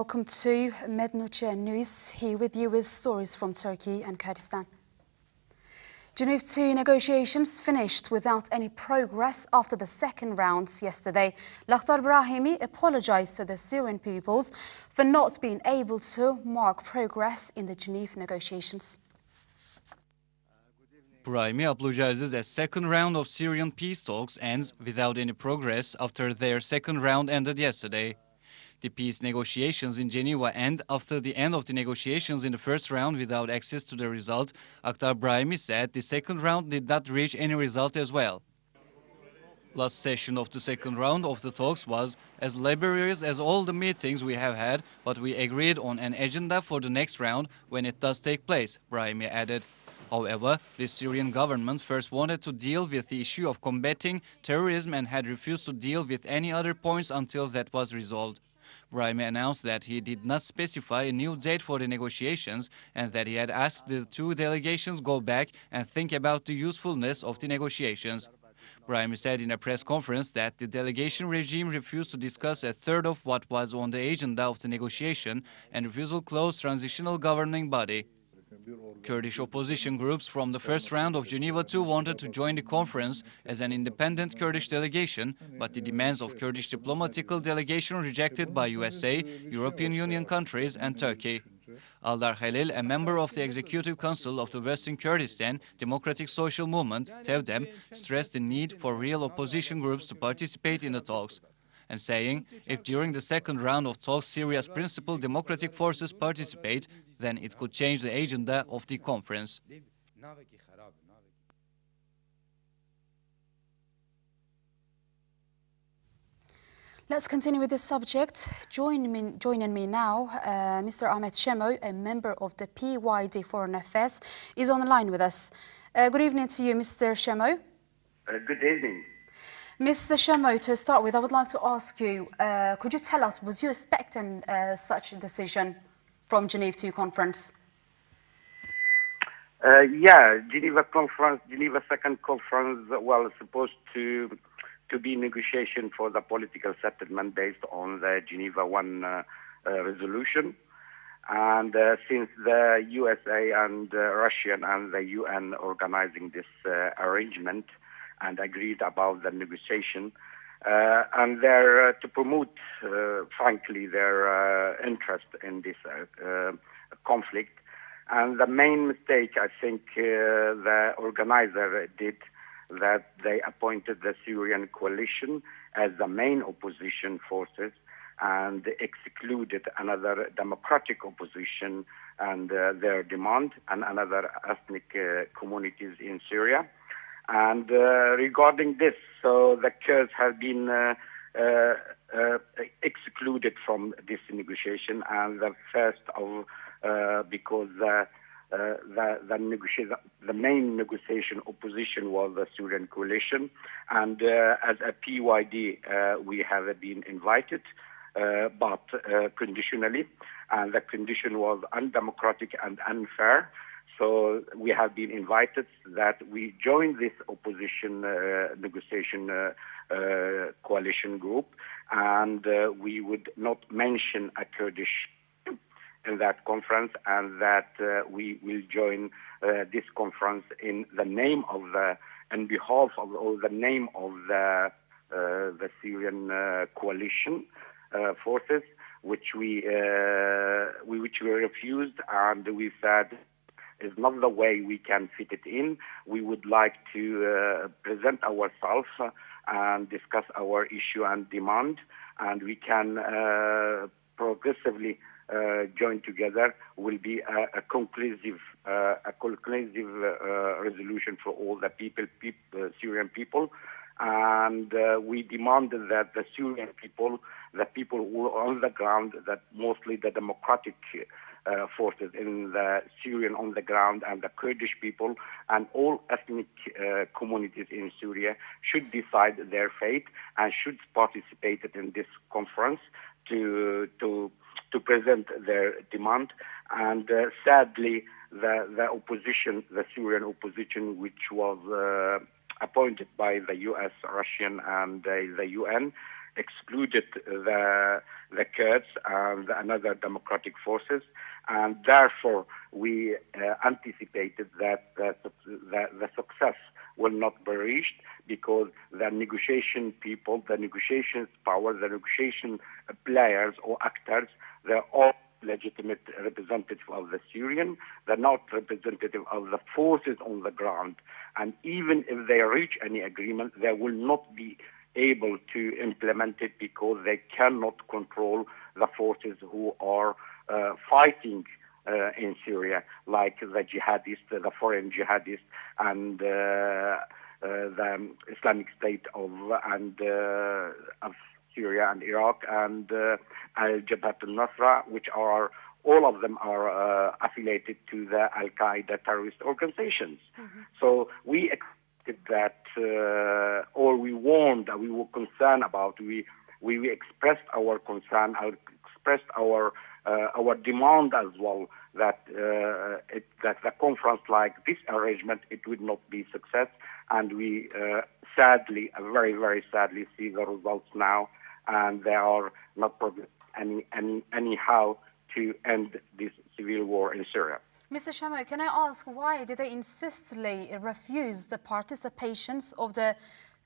welcome to Mednews. Here with you with stories from Turkey and Kurdistan. Geneva II negotiations finished without any progress after the second rounds yesterday. Lakhdar Brahimi apologized to the Syrian peoples for not being able to mark progress in the Geneva negotiations. Brahimi apologizes as second round of Syrian peace talks ends without any progress after their second round ended yesterday. The peace negotiations in Geneva end after the end of the negotiations in the first round without access to the result. Lakhdar Brahimi said the second round did not reach any result as well. Last session of the second round of the talks was as laborious as all the meetings we have had, but we agreed on an agenda for the next round when it does take place, Brahimi added. However, the Syrian government first wanted to deal with the issue of combating terrorism and had refused to deal with any other points until that was resolved. Brahimi announced that he did not specify a new date for the negotiations and that he had asked the two delegations go back and think about the usefulness of the negotiations. Brahimi said in a press conference that the delegation regime refused to discuss a third of what was on the agenda of the negotiation and refused to close transitional governing body. Kurdish opposition groups from the first round of Geneva II wanted to join the conference as an independent Kurdish delegation, but the demands of Kurdish diplomatical delegation rejected by USA, European Union countries and Turkey. Aldar Halil, a member of the Executive Council of the Western Kurdistan Democratic Social Movement, TEVDEM, stressed the need for real opposition groups to participate in the talks, and saying, if during the second round of talks Syria's principal democratic forces participate, then it could change the agenda of the conference. Let's continue with this subject. Joining me now, Mr. Ahmet Shemo, a member of the PYD Foreign Affairs, is on the line with us. Good evening to you, Mr. Shemo. Good evening. Mr. Shemo, to start with, I would like to ask you, could you tell us, was you expecting such a decision from Geneva II conference? Yeah, Geneva second conference was supposed to be negotiation for the political settlement based on the Geneva I resolution. And since the USA and Russia and the UN organizing this arrangement and agreed about the negotiation, and they're to promote, frankly, their interest in this conflict. And the main mistake, I think, the organizer did, that they appointed the Syrian coalition as the main opposition forces and excluded another democratic opposition and their demand and another ethnic communities in Syria. And regarding this, so the Kurds have been excluded from this negotiation, and the first of because the main negotiation opposition was the Syrian coalition, and as a PYD we have been invited, but conditionally, and the condition was undemocratic and unfair. So we have been invited that we join this opposition negotiation coalition group, and we would not mention a Kurdish in that conference, and that we will join this conference in the name of in behalf of, or the name of the Syrian coalition forces, which we refused, and we said is not the way we can fit it in. We would like to present ourselves and discuss our issue and demand, and we can progressively join together. Will be a conclusive resolution for all the Syrian people, and we demanded that the Syrian people, the people who are on the ground, that mostly the democratic forces in the Syrian on the ground and the Kurdish people and all ethnic communities in Syria should decide their fate and should participate in this conference to present their demand. And sadly, the opposition, the Syrian opposition, which was appointed by the US, Russian, and the UN, excluded the Kurds and another democratic forces, and therefore we anticipated that the success will not be reached because the negotiation people, the negotiation power, the negotiation players or actors, they're all legitimate representative of the Syrian. They're not representative of the forces on the ground. And even if they reach any agreement, they will not be able to implement it because they cannot control the forces who are fighting in Syria, like the jihadists, the foreign jihadists, and the Islamic State of Syria and Iraq, and Al-Jabhat al-Nusra, which are, all of them are affiliated to the Al-Qaeda terrorist organizations. So we expected that, or we warned, we were concerned about, we expressed our concern, expressed our demand as well, that that the conference like this arrangement, it would not be success, and we sadly, very, very sadly, see the results now, and they are not anyhow to end this civil war in Syria. Mr. Shamo, can I ask why did they insistently refuse the participation of the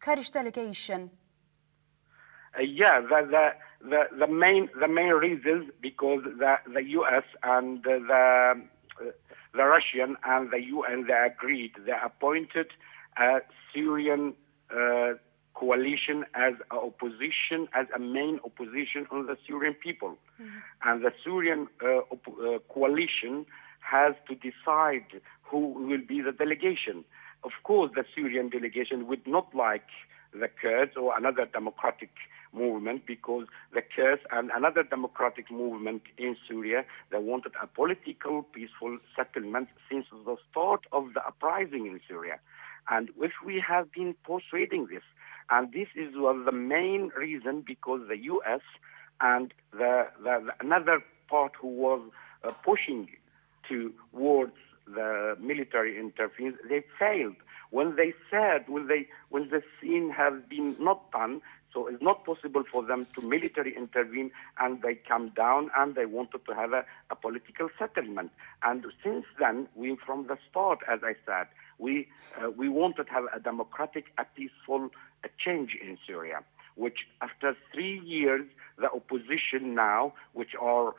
Kurdish delegation? Yeah, the main reasons because the U.S. and the Russian and the UN, they agreed, they appointed a Syrian coalition as a opposition, as a main opposition on the Syrian people. And the Syrian coalition has to decide who will be the delegation. Of course, the Syrian delegation would not like the Kurds or another democratic movement, because the Kurds and another democratic movement in Syria, they wanted a political, peaceful settlement since the start of the uprising in Syria. And if we have been persuading this, and this was the main reason, because the U.S. and another part who was pushing towards the military interference, they failed. When they said, when the scene has been not done, so it's not possible for them to military intervene, and they come down and they wanted to have a political settlement. And since then, from the start, as I said, we wanted to have a democratic, a peaceful change in Syria, which after 3 years, the opposition now, which are,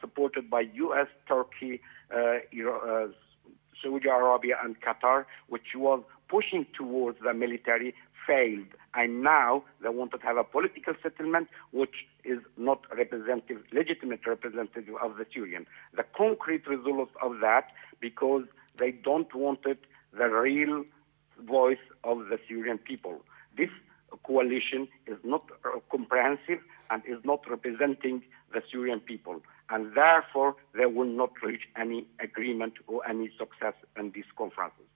supported by U.S., Turkey, Saudi Arabia and Qatar, which was pushing towards the military, failed. And now they wanted to have a political settlement, which is not legitimate representative of the Syrian. The concrete result of that, because they don't want the real voice of the Syrian people. This coalition is not comprehensive and is not representing the Syrian people. And therefore, they will not reach any agreement or any success in these conferences.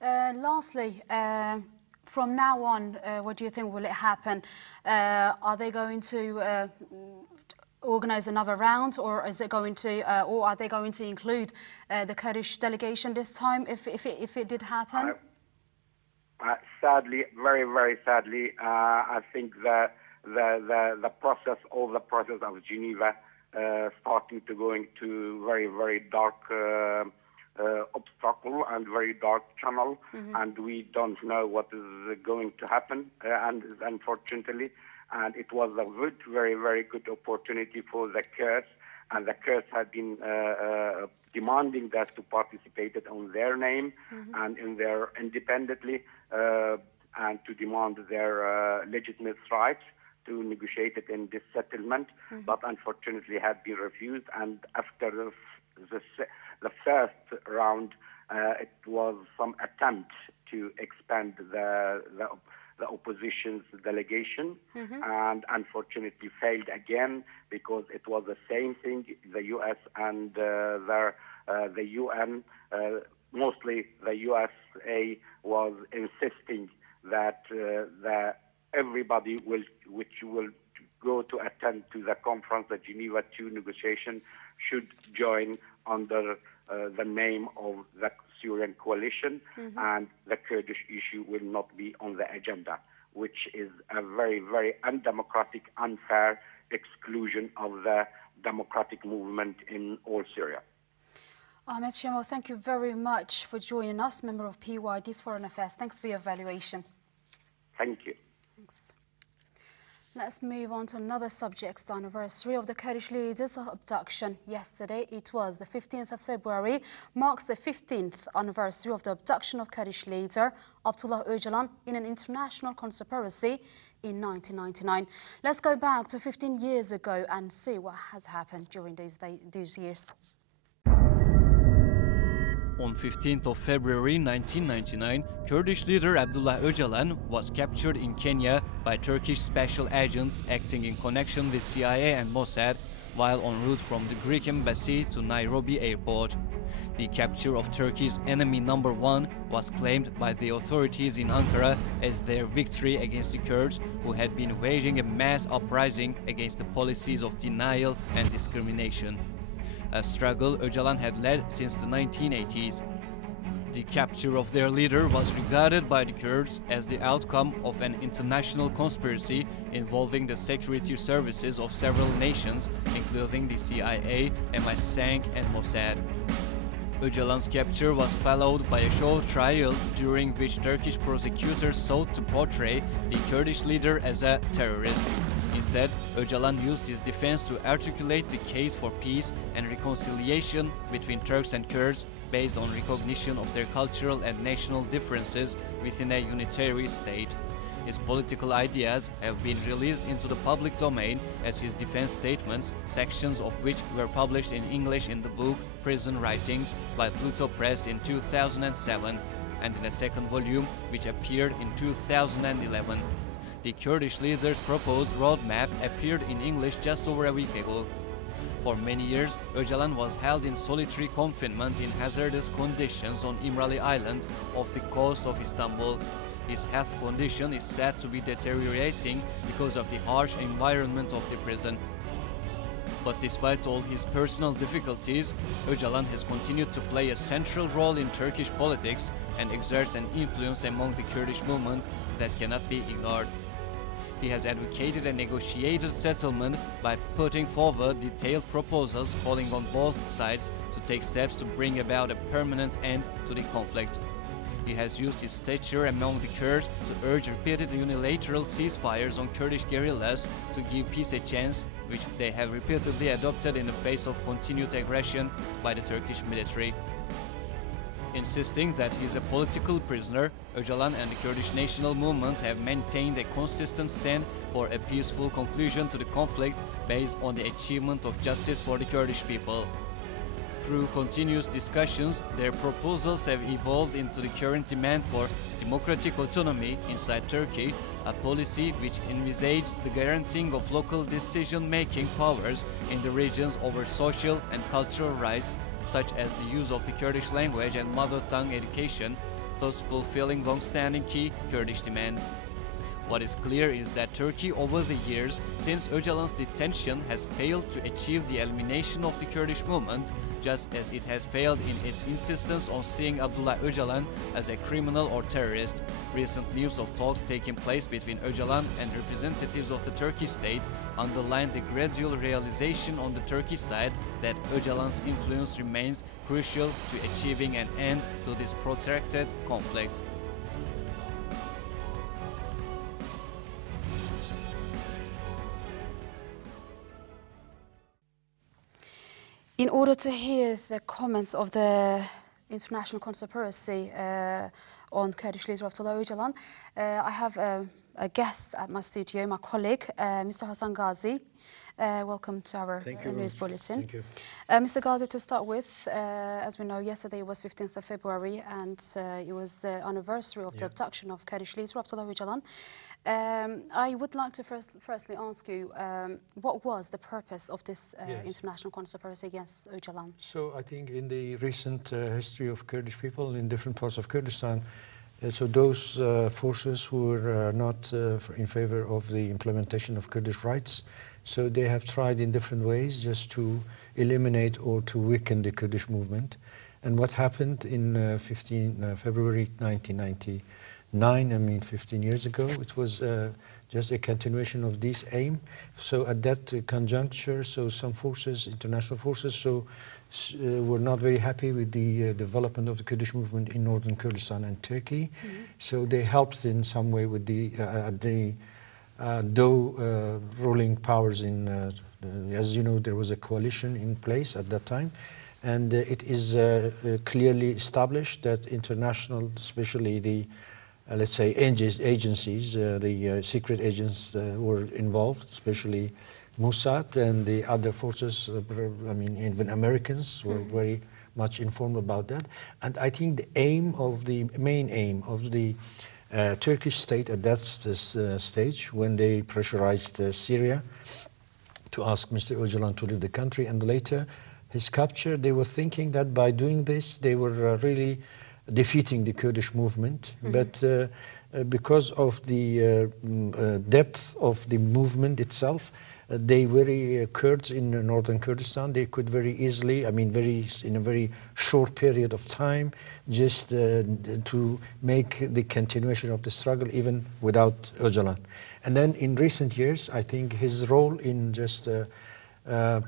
Lastly, from now on, what do you think will it happen? Are they going to organize another round, or is it going to, or are they going to include the Kurdish delegation this time, if it did happen? Sadly, very, very sadly, I think the process, all the process of Geneva, starting to go into very, very dark obstacle and very dark channel, and we don't know what is going to happen, and unfortunately, and it was a good, very, very good opportunity for the Kurds, and the Kurds have been demanding that to participate on their name and in their independently, and to demand their legitimate rights to negotiate it in this settlement, but unfortunately had been refused. And after the first round, it was some attempt to expand the opposition's delegation, and unfortunately failed again, because it was the same thing. The U.S. and the UN, mostly the USA, was insisting that everybody which will go to attend to the conference, the Geneva II negotiation, should join under the name of the Syrian coalition, and the Kurdish issue will not be on the agenda. which is a very, very undemocratic, unfair exclusion of the democratic movement in all Syria. Ahmed Shemo, thank you very much for joining us, member of PYD's Foreign Affairs. Thanks for your evaluation. Thank you. Thanks. Let's move on to another subject. The anniversary of the Kurdish leader's abduction. Yesterday, it was the 15th of February, marks the 15th anniversary of the abduction of Kurdish leader Abdullah Öcalan in an international conspiracy in 1999. Let's go back to 15 years ago and see what had happened during these years. On 15th of February 1999, Kurdish leader Abdullah Öcalan was captured in Kenya by Turkish special agents acting in connection with CIA and Mossad while en route from the Greek embassy to Nairobi airport. The capture of Turkey's enemy number one was claimed by the authorities in Ankara as their victory against the Kurds, who had been waging a mass uprising against the policies of denial and discrimination, a struggle Öcalan had led since the 1980s. The capture of their leader was regarded by the Kurds as the outcome of an international conspiracy involving the security services of several nations, including the CIA, MI5 and Mossad. Öcalan's capture was followed by a show trial during which Turkish prosecutors sought to portray the Kurdish leader as a terrorist. Instead, Öcalan used his defense to articulate the case for peace and reconciliation between Turks and Kurds based on recognition of their cultural and national differences within a unitary state. His political ideas have been released into the public domain as his defense statements, sections of which were published in English in the book Prison Writings by Pluto Press in 2007 and in a second volume which appeared in 2011. The Kurdish leader's proposed roadmap appeared in English just over a week ago. For many years, Öcalan was held in solitary confinement in hazardous conditions on İmralı Island off the coast of Istanbul. His health condition is said to be deteriorating because of the harsh environment of the prison. But despite all his personal difficulties, Öcalan has continued to play a central role in Turkish politics and exerts an influence among the Kurdish movement that cannot be ignored. He has advocated a negotiated settlement by putting forward detailed proposals calling on both sides to take steps to bring about a permanent end to the conflict. He has used his stature among the Kurds to urge repeated unilateral ceasefires on Kurdish guerrillas to give peace a chance, which they have repeatedly adopted in the face of continued aggression by the Turkish military. Insisting that he is a political prisoner, Öcalan and the Kurdish national movement have maintained a consistent stand for a peaceful conclusion to the conflict based on the achievement of justice for the Kurdish people. Through continuous discussions, their proposals have evolved into the current demand for democratic autonomy inside Turkey, a policy which envisages the guaranteeing of local decision-making powers in the regions over social and cultural rights, such as the use of the Kurdish language and mother tongue education, thus fulfilling long-standing key Kurdish demands. What is clear is that Turkey over the years, since Öcalan's detention, has failed to achieve the elimination of the Kurdish movement, just as it has failed in its insistence on seeing Abdullah Öcalan as a criminal or terrorist. Recent news of talks taking place between Öcalan and representatives of the Turkish state underlined the gradual realization on the Turkish side that Öcalan's influence remains crucial to achieving an end to this protracted conflict. In order to hear the comments of the international conspiracy on Kurdish leader Abdullah Öcalan, I have a guest at my studio, my colleague, Mr. Hassan Ghazi. Welcome to our news bulletin. Thank you. Mr. Ghazi, to start with, as we know, yesterday was 15th of February and it was the anniversary of the abduction of Kurdish leader Abdullah Öcalan. I would like to firstly ask you, what was the purpose of this international conspiracy against Öcalan? So I think in the recent history of Kurdish people in different parts of Kurdistan, so those forces who were not in favor of the implementation of Kurdish rights, so they have tried in different ways just to eliminate or to weaken the Kurdish movement. And what happened in 15 February 1990, 15 years ago. It was just a continuation of this aim. So at that conjuncture, so some forces, international forces, were not very happy with the development of the Kurdish movement in northern Kurdistan and Turkey. So they helped in some way with the ruling powers in, as you know, there was a coalition in place at that time. And it is clearly established that international, especially the, let's say, agencies, the secret agents were involved, especially Mossad and the other forces, even Americans were very much informed about that. And I think the main aim of the Turkish state at that stage, when they pressurized Syria to ask Mr. Öcalan to leave the country, and later his capture, they were thinking that by doing this, they were really defeating the Kurdish movement. But because of the depth of the movement itself, Kurds in northern Kurdistan, they could very easily, in a very short period of time, just to make the continuation of the struggle even without Öcalan. And then in recent years, I think his role in just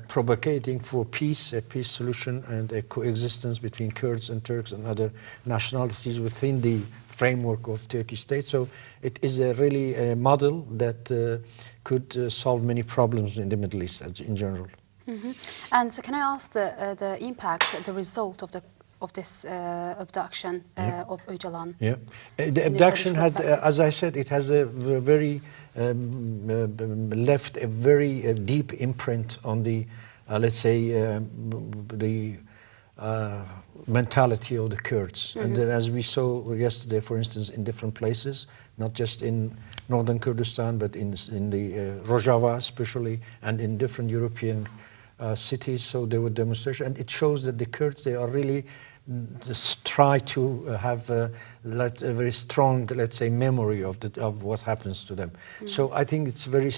propagating for peace, a peace solution and a coexistence between Kurds and Turks and other nationalities within the framework of Turkish state. So it is really a model that could solve many problems in the Middle East in general. And so can I ask the impact, the result of this abduction of Öcalan? Yeah, the abduction had, as I said, it has a very left a very deep imprint on the, let's say, the mentality of the Kurds. And as we saw yesterday, for instance, in different places, not just in northern Kurdistan, but in the Rojava especially, and in different European cities. So there were demonstrations, and it shows that the Kurds, they are really just try to have a very strong, let's say, memory of what happens to them. So I think it's very,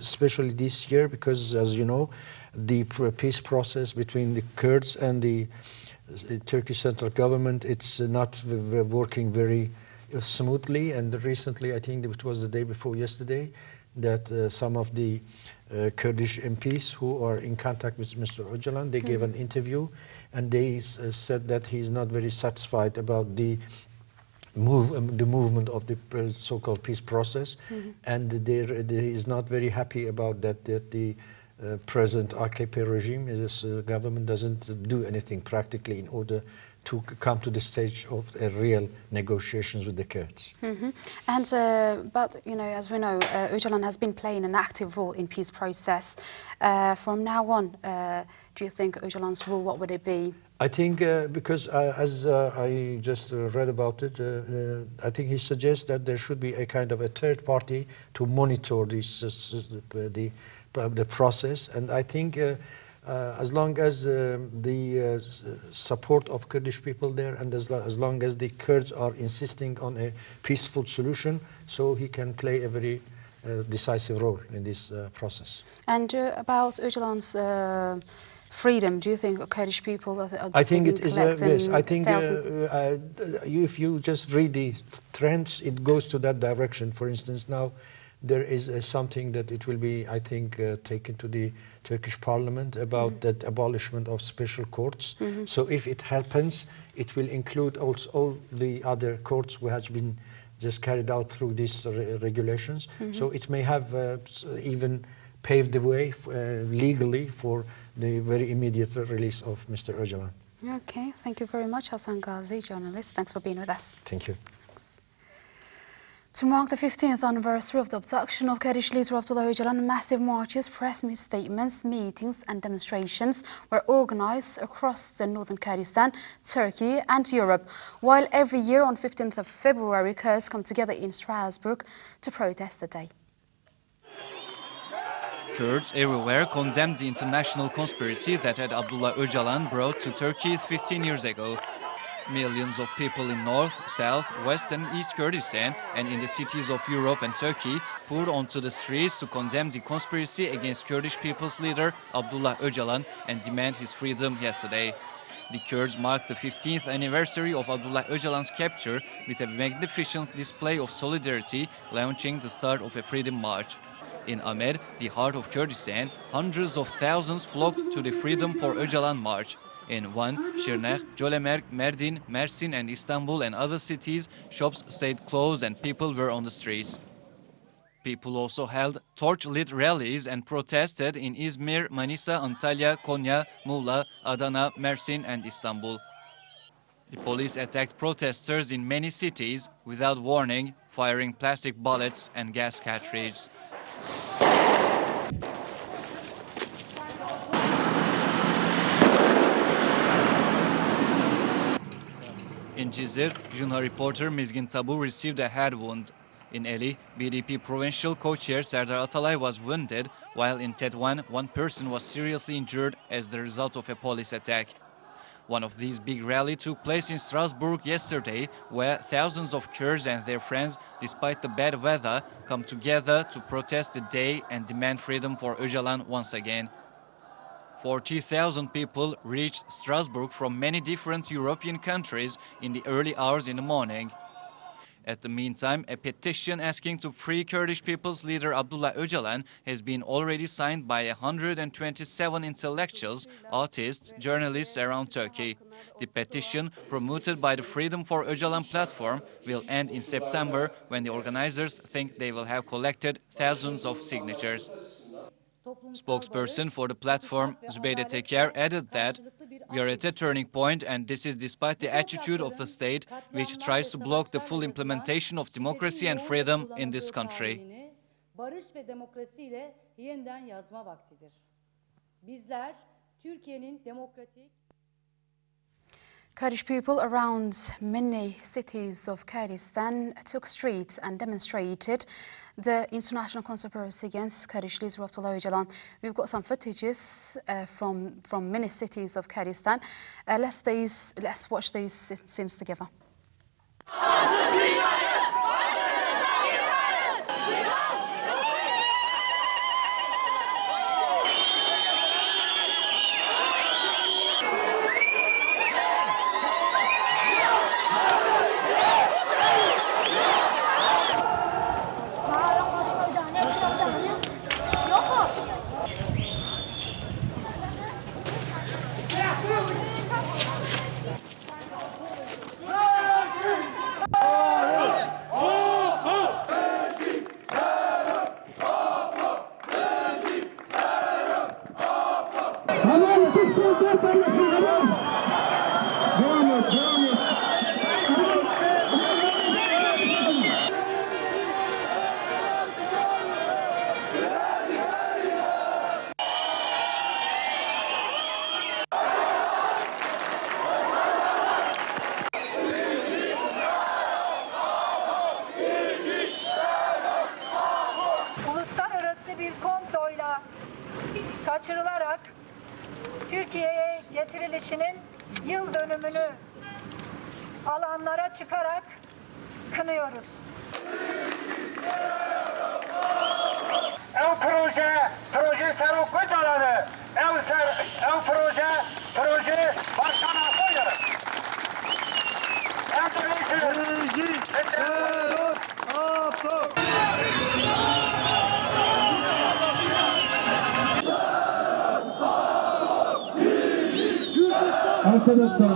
especially this year, because as you know, the peace process between the Kurds and the Turkish central government, it's not working very smoothly. And recently, I think it was the day before yesterday, that some of the Kurdish MPs who are in contact with Mr. Öcalan, they gave an interview, and they said that he's not very satisfied about the movement of the so-called peace process, and he is not very happy about that the present AKP regime, this government, doesn't do anything practically in order to come to the stage of real negotiations with the Kurds. And but you know, as we know, Öcalan has been playing an active role in peace process. From now on, do you think Öcalan's role, what would it be? I think because as I just read about it, I think he suggests that there should be a kind of a third party to monitor this, the process, and I think as long as the support of Kurdish people there, and as long as the Kurds are insisting on a peaceful solution, so he can play a very decisive role in this process. And about Öcalan's freedom, do you think Kurdish people are I think it is yes. I think if you just read the trends, it goes to that direction. For instance, now there is something that it will be, I think, taken to the Turkish parliament about that abolishment of special courts. So if it happens, it will include also all the other courts who has been just carried out through these regulations. So it may have even paved the way legally for the very immediate release of Mr. Öcalan. Okay, thank you very much, Hasan Ghazi, journalist. Thanks for being with us. Thank you. To mark the 15th anniversary of the abduction of Kurdish leader Abdullah Öcalan, massive marches, press statements, meetings and demonstrations were organized across northern Kurdistan, Turkey and Europe, while every year on 15th of February, Kurds come together in Strasbourg to protest the day. Kurds everywhere condemned the international conspiracy that had Abdullah Öcalan brought to Turkey 15 years ago. Millions of people in North, South, West and East Kurdistan and in the cities of Europe and Turkey poured onto the streets to condemn the conspiracy against Kurdish people's leader Abdullah Öcalan and demand his freedom yesterday. The Kurds marked the 15th anniversary of Abdullah Öcalan's capture with a magnificent display of solidarity, launching the start of a freedom march. In Amed, the heart of Kurdistan, hundreds of thousands flocked to the Freedom for Öcalan march. In Van, Şırnak, Jolemerk, Mardin, Mersin and Istanbul and other cities, shops stayed closed and people were on the streets. People also held torch-lit rallies and protested in Izmir, Manisa, Antalya, Konya, Muğla, Adana, Mersin and Istanbul. The police attacked protesters in many cities without warning, firing plastic bullets and gas cartridges. In Cizre, Juna reporter Mizgin Tabu received a head wound. In Eli, BDP provincial co-chair Serdar Atalay was wounded, while in Tetouan, one person was seriously injured as the result of a police attack. One of these big rallies took place in Strasbourg yesterday, where thousands of Kurds and their friends, despite the bad weather, come together to protest the day and demand freedom for Öcalan once again. 40,000 people reached Strasbourg from many different European countries in the early hours in the morning. At the meantime, a petition asking to free Kurdish people's leader Abdullah Öcalan has been already signed by 127 intellectuals, artists, journalists around Turkey. The petition, promoted by the Freedom for Öcalan platform, will end in September when the organizers think they will have collected thousands of signatures. Spokesperson for the platform, Zübeyde Teker, added that we are at a turning point, and this is despite the attitude of the state, which tries to block the full implementation of democracy and freedom in this country. Kurdish people around many cities of Kurdistan took streets and demonstrated the international conspiracy against Kurdish leader Abdullah Öcalan. We've got some footages from many cities of Kurdistan. Let's watch these scenes together. Uluslararası bir komployla kaçırılarak Türkiye'ye getirilişinin yıl dönümünü alanlara çıkarak kınıyoruz. Proje Serok Öcalan'ı, proje başkanı koyuyoruz. Arkadaşlar.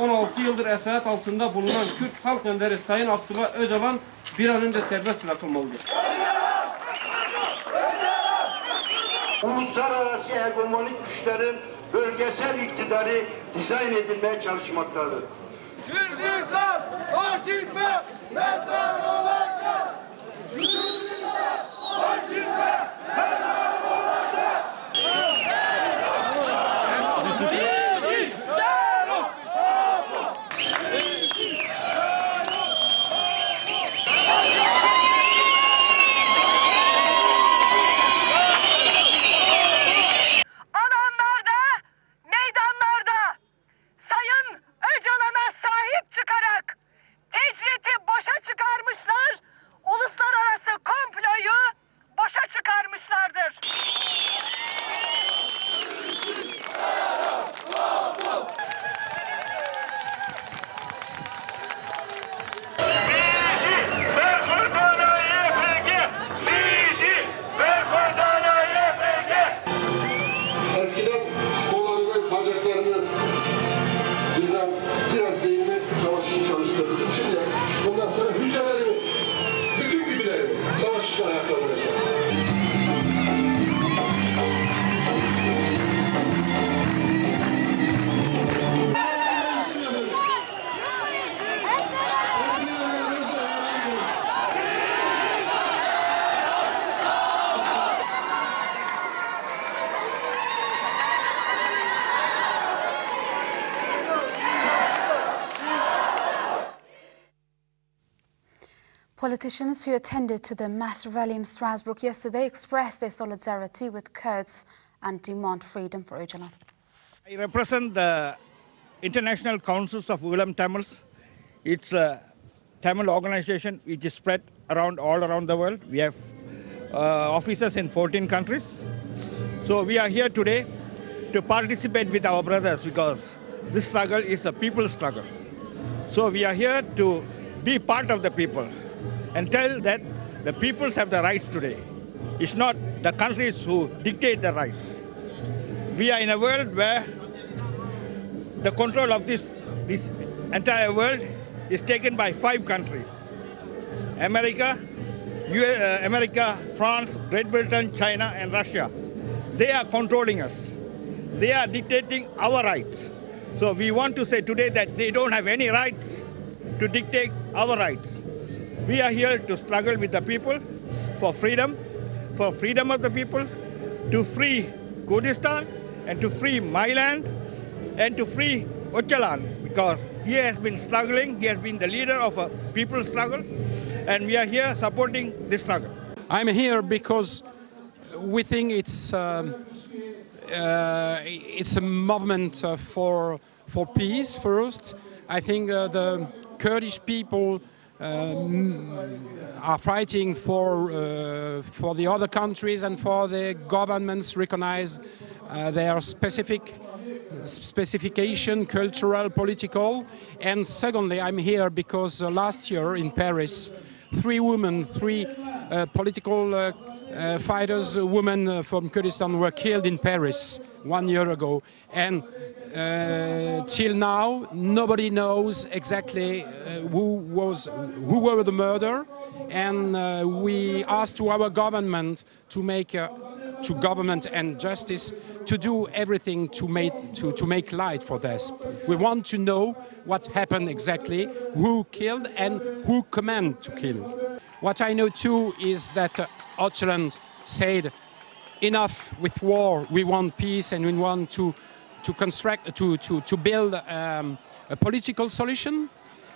16 yıldır esaret altında bulunan Kürt Halk Önderi Sayın Abdullah Öcalan bir an önce serbest bırakılmalıdır. Uluslararası hegemonik güçlerin bölgesel iktidarı dizayn edilmeye çalışmaktadır. Kürdistan faşizme mezar olacak! Kürdistan faşizme mezar olacak! Politicians who attended to the mass rally in Strasbourg yesterday expressed their solidarity with Kurds and demand freedom for Öcalan. I represent the International Councils of Ulam Tamils. It's a Tamil organization which is spread all around the world. We have offices in 14 countries. So we are here today to participate with our brothers because this struggle is a people's struggle. So we are here to be part of the people and tell that the peoples have the rights today. It's not the countries who dictate the rights. We are in a world where the control of this entire world is taken by 5 countries: America, France, Great Britain, China, and Russia. They are controlling us. They are dictating our rights. So we want to say today that they don't have any rights to dictate our rights. We are here to struggle with the people for freedom of the people, to free Kurdistan, and to free my land, and to free Öcalan, because he has been struggling, he has been the leader of a people's struggle, and we are here supporting this struggle. I'm here because we think it's a movement for peace first. I think the Kurdish people are fighting for the other countries and for the governments recognize their specification, cultural, political. And secondly, I'm here because last year in Paris, 3 political fighters, women from Kurdistan, were killed in Paris 1 year ago. And till now, nobody knows exactly who were the murder. And we asked to our government to make to government and justice to do everything to make light for this. We want to know what happened exactly, who killed and who commanded to kill. What I know too is that Öcalan said, enough with war, we want peace and we want to build a political solution,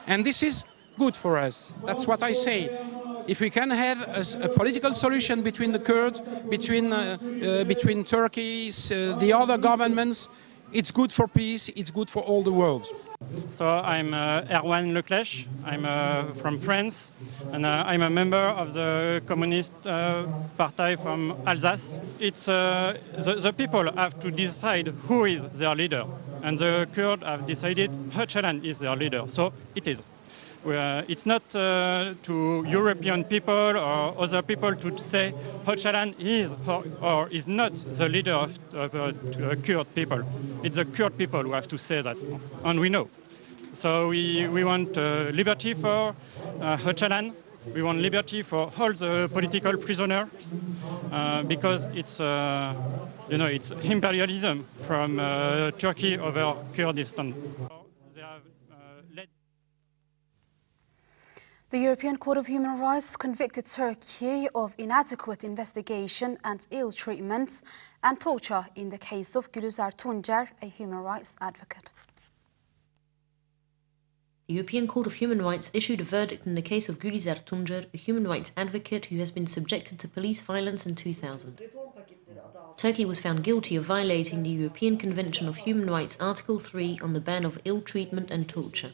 and this is good for us. That's what I say. If we can have a political solution between the Kurds, between Turkey, the other governments, it's good for peace, it's good for all the world. So I'm Erwan Leclèche, I'm from France, and I'm a member of the Communist Party from Alsace. It's the people have to decide who is their leader, and the Kurds have decided Öcalan is their leader, so it is. It's not to European people or other people to say Öcalan is or is not the leader of Kurd people. It's the Kurd people who have to say that, and we know. So we want liberty for Öcalan. We want liberty for all the political prisoners because it's it's imperialism from Turkey over Kurdistan. The European Court of Human Rights convicted Turkey of inadequate investigation and ill treatment and torture in the case of Gülizar Tuncer, a human rights advocate. The European Court of Human Rights issued a verdict in the case of Gülizar Tuncer, a human rights advocate who has been subjected to police violence in 2000. Turkey was found guilty of violating the European Convention of Human Rights Article 3 on the ban of ill treatment and torture.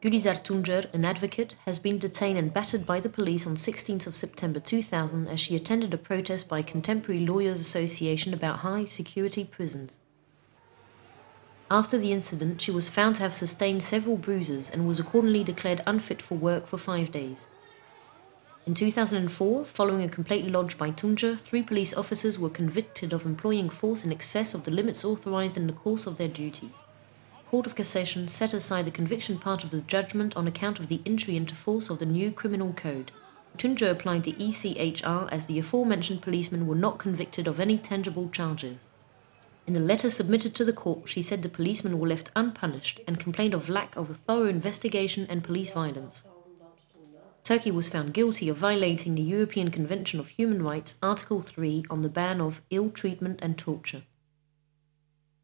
Gülizar Tuncer, an advocate, has been detained and battered by the police on 16th of September 2000 as she attended a protest by Contemporary Lawyers Association about high-security prisons. After the incident, she was found to have sustained several bruises and was accordingly declared unfit for work for 5 days. In 2004, following a complaint lodged by Tuncer, 3 police officers were convicted of employing force in excess of the limits authorized in the course of their duties. The Court of Cassation set aside the conviction part of the judgment on account of the entry into force of the new criminal code. Tuncer applied the ECHR as the aforementioned policemen were not convicted of any tangible charges. In the letter submitted to the court, she said the policemen were left unpunished and complained of lack of a thorough investigation and police violence. Turkey was found guilty of violating the European Convention of Human Rights Article 3 on the ban of ill treatment and torture.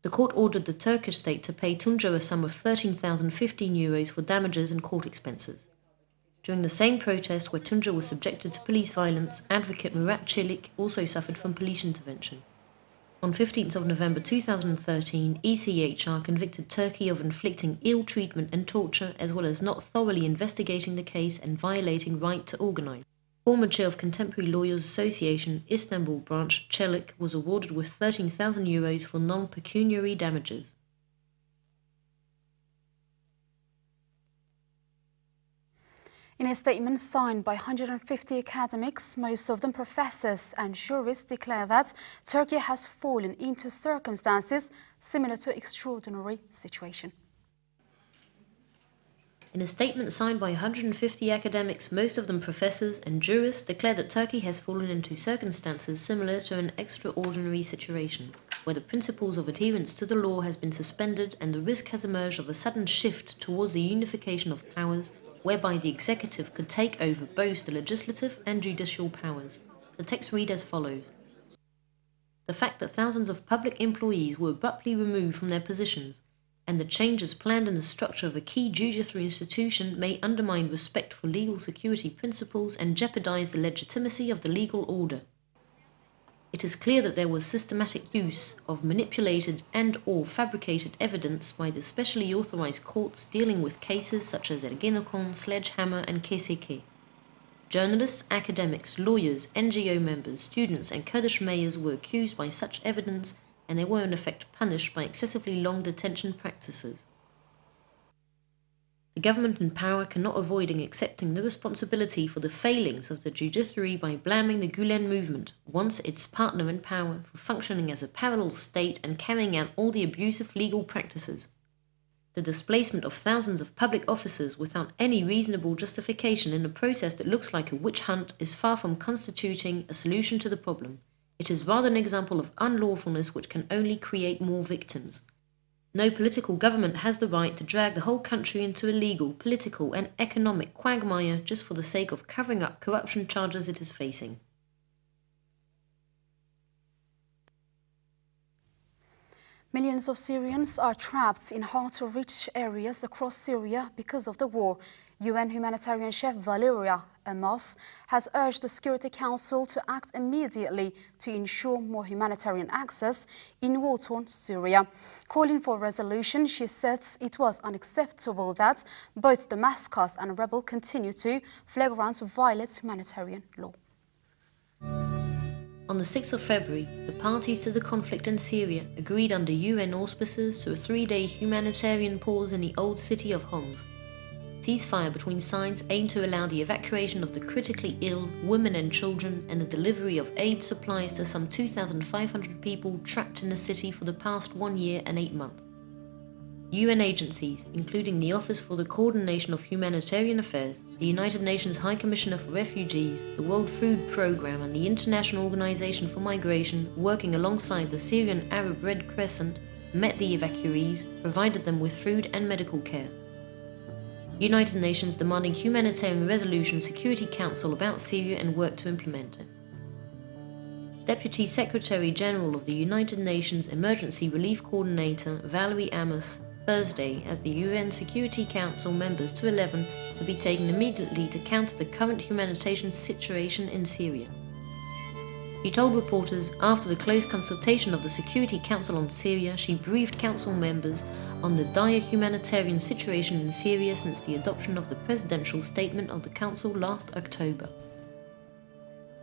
The court ordered the Turkish state to pay Tuncer a sum of €13,015 for damages and court expenses. During the same protest where Tuncer was subjected to police violence, advocate Murat Çelik also suffered from police intervention. On 15th of November 2013, ECHR convicted Turkey of inflicting ill treatment and torture, as well as not thoroughly investigating the case and violating right to organise. Former chair of Contemporary Lawyers Association, Istanbul branch, Çelik, was awarded with €13,000 for non-pecuniary damages. In a statement signed by 150 academics, most of them professors and jurists, declare that Turkey has fallen into circumstances similar to extraordinary situation. In a statement signed by 150 academics, most of them professors and jurists, declared that Turkey has fallen into circumstances similar to an extraordinary situation, where the principles of adherence to the law has been suspended and the risk has emerged of a sudden shift towards the unification of powers, whereby the executive could take over both the legislative and judicial powers. The text read as follows. The fact that thousands of public employees were abruptly removed from their positions and the changes planned in the structure of a key judiciary institution may undermine respect for legal security principles and jeopardize the legitimacy of the legal order. It is clear that there was systematic use of manipulated and/or fabricated evidence by the specially authorized courts dealing with cases such as Ergenekon, Sledgehammer and KSK. Journalists, academics, lawyers, NGO members, students and Kurdish mayors were accused by such evidence and they were in effect punished by excessively long detention practices. The government in power cannot avoid accepting the responsibility for the failings of the judiciary by blaming the Gülen movement, once its partner in power, for functioning as a parallel state and carrying out all the abusive legal practices. The displacement of thousands of public officers without any reasonable justification in a process that looks like a witch hunt is far from constituting a solution to the problem. It is rather an example of unlawfulness which can only create more victims. No political government has the right to drag the whole country into a legal, political and economic quagmire just for the sake of covering up corruption charges it is facing. Millions of Syrians are trapped in hard-to-reach areas across Syria because of the war. UN humanitarian chef Valeria Amos has urged the Security Council to act immediately to ensure more humanitarian access in war-torn Syria. Calling for a resolution, she says it was unacceptable that both Damascus and rebel continue to flagrantly violate humanitarian law. On the 6th of February, the parties to the conflict in Syria agreed under UN auspices to a 3-day humanitarian pause in the old city of Homs. Ceasefire between sides aimed to allow the evacuation of the critically ill, women and children, and the delivery of aid supplies to some 2,500 people trapped in the city for the past 1 year and 8 months. UN agencies, including the Office for the Coordination of Humanitarian Affairs, the United Nations High Commissioner for Refugees, the World Food Programme and the International Organization for Migration, working alongside the Syrian Arab Red Crescent, met the evacuees, provided them with food and medical care. United Nations demanding humanitarian resolution Security Council about Syria and work to implement it. Deputy Secretary General of the United Nations Emergency Relief Coordinator Valerie Amos Thursday asked the UN Security Council members to 11 to be taken immediately to counter the current humanitarian situation in Syria. She told reporters after the close consultation of the Security Council on Syria, she briefed council members on the dire humanitarian situation in Syria since the adoption of the presidential statement of the Council last October.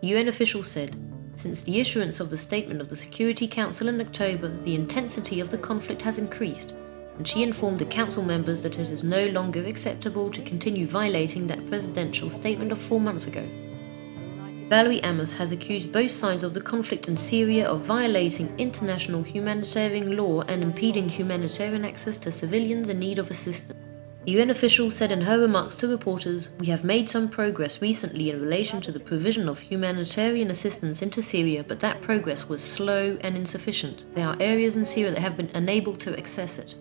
UN officials said, since the issuance of the statement of the Security Council in October, the intensity of the conflict has increased, and she informed the Council members that it is no longer acceptable to continue violating that presidential statement of 4 months ago. Valerie Amos has accused both sides of the conflict in Syria of violating international humanitarian law and impeding humanitarian access to civilians in need of assistance. The UN official said in her remarks to reporters, "We have made some progress recently in relation to the provision of humanitarian assistance into Syria, but that progress was slow and insufficient. There are areas in Syria that have been unable to access it."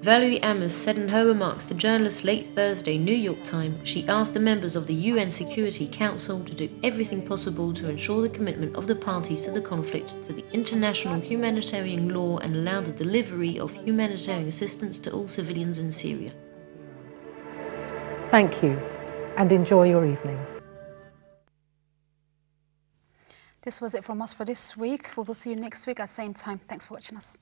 Valerie Amos said in her remarks to journalists late Thursday, New York time, she asked the members of the UN Security Council to do everything possible to ensure the commitment of the parties to the conflict to the international humanitarian law and allow the delivery of humanitarian assistance to all civilians in Syria. Thank you. and enjoy your evening. This was it from us for this week. We will see you next week at the same time. Thanks for watching us.